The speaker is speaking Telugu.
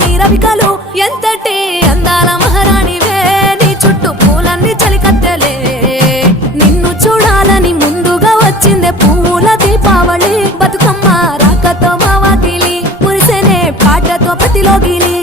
నీ రవికలు ఎంతటి అందాల మహారాణివే నీ చుట్టూ పూలన్నీ చలికత్తెలే నిన్ను చూడాలని ముందుగా వచ్చిందే పూల దీపావళి బతుకమ్మ రాకతో మా వాకిలి మురిసెనే పాటతో ప్రతిలోగిలి